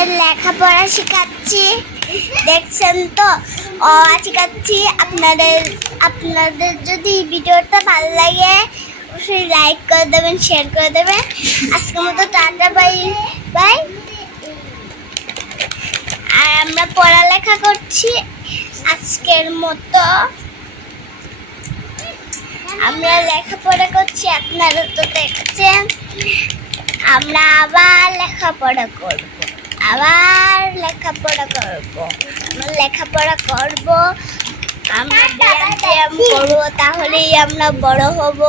আপনাদের লেখাপড়া শেখাচ্ছি, দেখছেন তো শেখাচ্ছি। আপনাদের যদি ভিডিওটা ভালো লাগে অবশ্যই লাইক করে দেবেন, শেয়ার করে দেবেন। আজকের মতো টাটা, বাই বাই। আর আমরা পড়ালেখা করছি আজকের মতো, আমরা লেখাপড়া করছি, আপনারা তো দেখছেন। আমরা আবার লেখাপড়া করব, আমরা ব্যায়াম করব, তাহলেই আমরা বড় হব,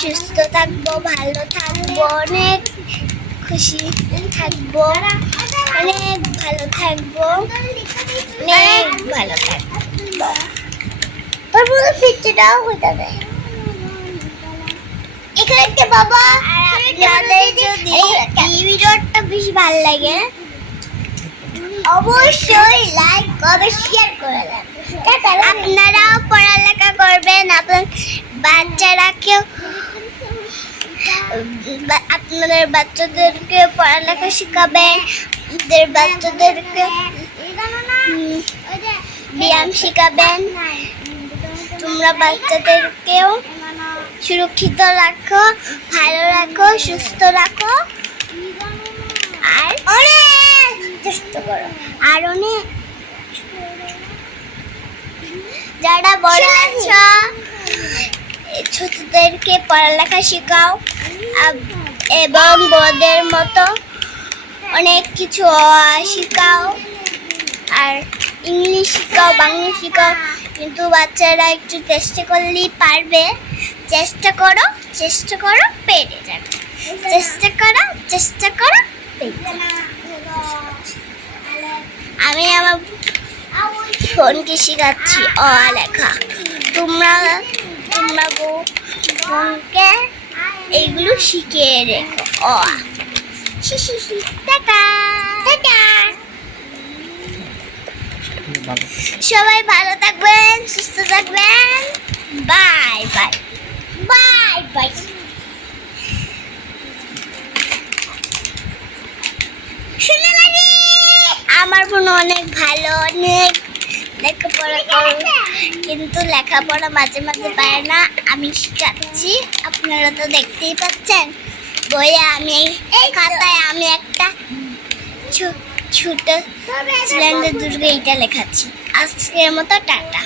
সুস্থ থাকবো, ভালো থাকবো, অনেক খুশি থাকবো, অনেক ভালো থাকবো, অনেক ভালো থাকবো। ওর বলে পিচ্ছিটাও হইতে দেয় এখানে বাবা। আর আপনাদের যদি এই ভিডিওটা বেশি ভালো লাগে অবশ্যই লাইক কমেন্ট শেয়ার করে দেন। আপনারাও পড়ালেখা করবেন, আপনার বাচ্চারাকেও, আপনাদের বাচ্চাদেরকে পড়ালেখা শেখাবেন, আপনাদের বাচ্চাদেরকে ব্যায়াম শেখাবেন। তোমরা বাচ্চাদেরকেও সুরক্ষিত রাখো, ভালো রাখো, সুস্থ রাখো, আর অনেক চেষ্টা করো। আর অনেক যারা বড় আছো ছোটদেরকে পড়ালেখা শেখাও, এবং বড়দের মতো অনেক কিছু শেখাও, আর ইংলিশ শেখাও, বাংলা শেখাও। কিন্তু বাচ্চারা একটু চেষ্টা করলেই পারবে। চেষ্টা করো, পেরে যাবে। চেষ্টা করো, পেরে যাবে। আমি আমার ফোনকে শেখাচ্ছি লেখা। তোমরা ফোনকে এইগুলো শিখিয়ে রেখো। টাটা। সবাই ভালো থাকবেন, সুস্থ থাকবেন। Bye bye. আমার বোন অনেক ভালো, অনেক লেখাপড়া করে, কিন্তু লেখাপড়া মাঝে মাঝে পারে না। আমি শেখাচ্ছি, আপনারা তো দেখতেই পাচ্ছেন। বইয়ে আমি খাতায় আমি একটা ছোট সিলিন্ডার দুর্গে এইটা লেখাচ্ছি। আজকের মতো টাটা।